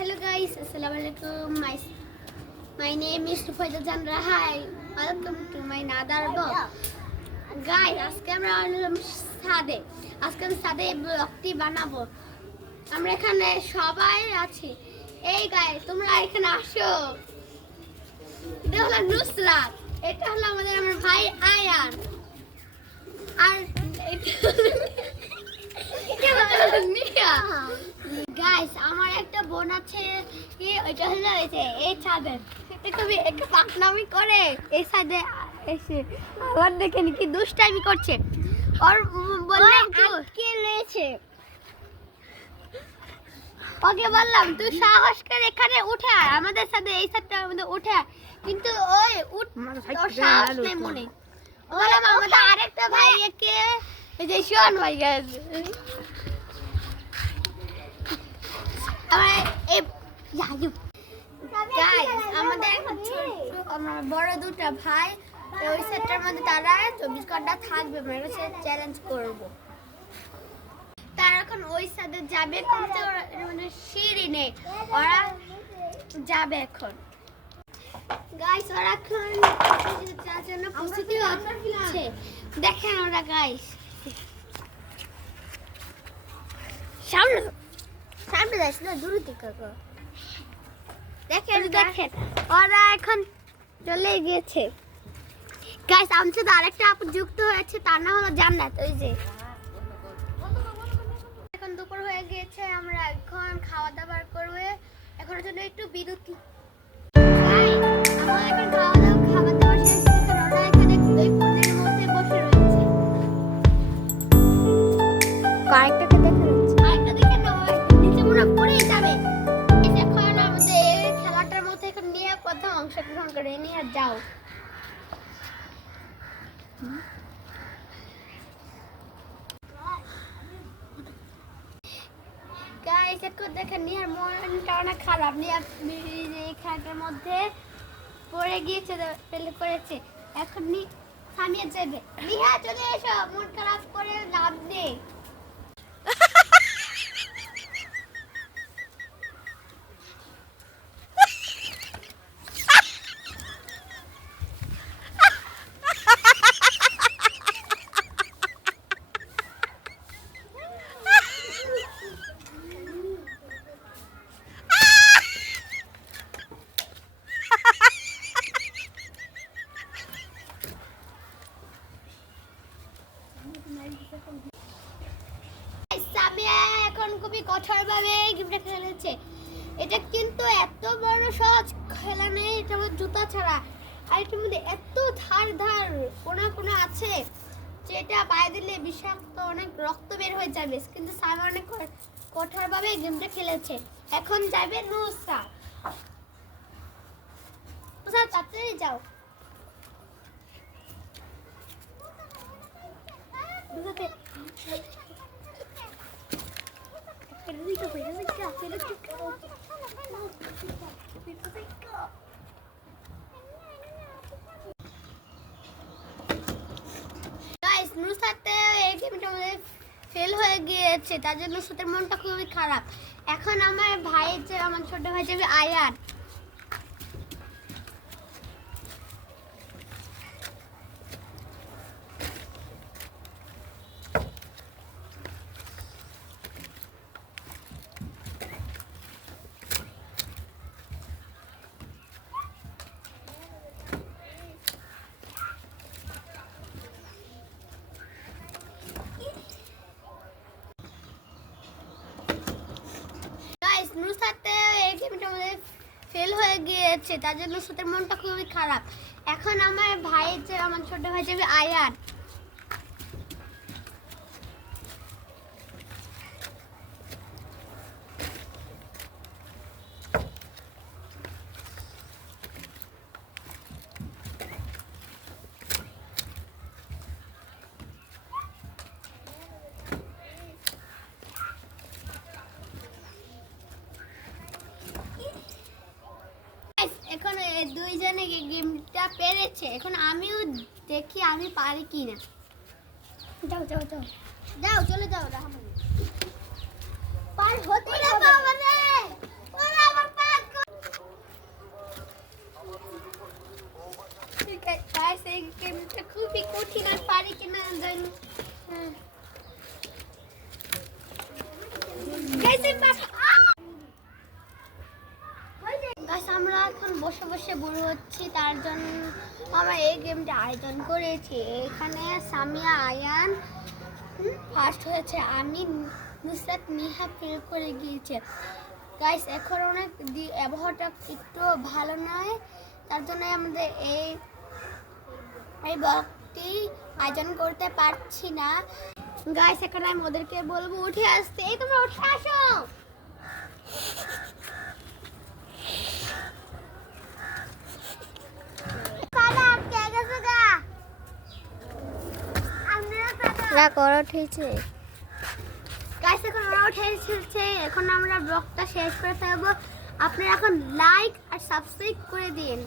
Hello guys, Assalamualaikum. My name is Rufaida Chandra. Hi, welcome to my another vlog. Guys, আজকে আমরা ছাদে ব্লগটি বানাবো। আমরা এখানে সবাই আছি। এই গাইস, তোমরা এখানে আসো। এটা হলো নুসরাত, এটা হলো আমার ভাই আয়ান, আর এটা হলো নিয়া। গাইস, আমার একটা বোন আছে, ওইটা হলো এই ছাদে একটু পাকনামি করে এই ছাদে এসে আবার দেখেন কি দুষ্টামি করছে। ওর বললে আটকে রয়েছে, ওকে বললাম তুই সাহস করে এখানে উঠে আয়, আমাদের সাথে এই ছাদটার মধ্যে উঠে আয়, কিন্তু ওই ওর সাহস নেই মনে। বললাম আমাদের আরেকটা ভাইকে এই যে শোন ভাই গেছে আমাদের বড় দুটা ভাই ওই সেটটার মধ্যে তারা 24 ঘন্টা থাকবে, আমরা চ্যালেঞ্জ করব। তারা এখন ওই সাথে যাবে, কিন্তু মানে সিঁড়ি নেই, ওরা যাবে এখন। গাইস, ওরা এখন যার জন্য প্রস্তুতি হচ্ছে, দেখেন ওরা গাইস সামনে যাচ্ছে না, দূর দিকে দেখেন ওরা এখন চলে গিয়েছে। গাইস, আমার সাথে আরেকটা আপু যুক্ত হয়েছে, তার নাম হলো জান্নাত। ওই যে এখন দুপুর হয়ে গিয়েছে, আমরা এখন খাওয়া দাওয়া করবো। এখন জন্য একটু বিরতি। আমরা এখন খাওয়া দাওয়া শেষ, ওরা এখানে ওই কোণের মধ্যে বসে রয়েছে। কয়েকটাকে দেখে রয়েছে, আরেকটা দেখে নয় নিচে মনে পড়েই যাবে। এখন আমাদের এই খেলাটার মধ্যে এখন নিয়ে প্রথম অংশগ্রহণ করে নিয়ে যাও। গাইস, এখন দেখেন নিয়ার মনটা অনেক খারাপ। নিয়া এই খেলাটার মধ্যে পড়ে গিয়েছে, ফেলে করেছে। এখন সামিয়া যাবে। নিহা চলে এসো, মন খারাপ করে লাভ নেই। সামিয়া এখন খুবই কঠোরভাবে গেমটা খেলেছে। এটা কিন্তু এত বড় সহজ খেলা নেই, এটা জুতা ছাড়া। আর এটার মধ্যে এত ধার কোনা আছে, যেটা পায়ে দিলে বিষাক্ত অনেক রক্ত বের হয়ে যাবে। কিন্তু সামিয়া অনেক কঠোরভাবে গেমটা খেলেছে। এখন যাবে নুসরাত। তাড়াতাড়ি যাও। গাইস, নুসরাতে এই গেমটার মধ্যে ফেল হয়ে গিয়েছে, তার জন্য নুসরাতের মনটা খুবই খারাপ। এখন আমার আমার ছোট ভাই যাবে আয়ান। নুসরাতে এই গেমটার মধ্যে ফেল হয়ে গিয়েছে, তার জন্য নুসরাতের মনটা খুবই খারাপ। এখন আমার আমার ছোট ভাই যাবে আয়ান। এখন দুইজনে গেমটা পেরেছে, এখন আমিও দেখি আমি পারি কিনা। যাও যাও যাও যাও, চলে যাও। পার হতে গেমটা খুবই কঠিন আর পারি কিনা জানি গাইস আমরা এখন বসে বসে বুড়ো হচ্ছি তার জন্য আমরা এই গেমটা আয়োজন করেছি এখানে সামিয়া আয়ান ফার্স্ট হয়েছে আমি নুসরাত নিহা ফেল করে গিয়েছে গাইস এখন অনেক আবহাওয়াটা একটু ভালো নয় তার জন্য আমাদের এই ব্লগটি আয়োজন করতে পারছি না গাইস এখন আমি ওদেরকে বলবো উঠে আসতে এই তোমরা উঠে আসো না করো উঠেছে গাইস এখন ওরা উঠেছে এখন আমরা ব্লগটা শেষ করে ফেলবো আপনারা এখন লাইক আর সাবস্ক্রাইব করে দিন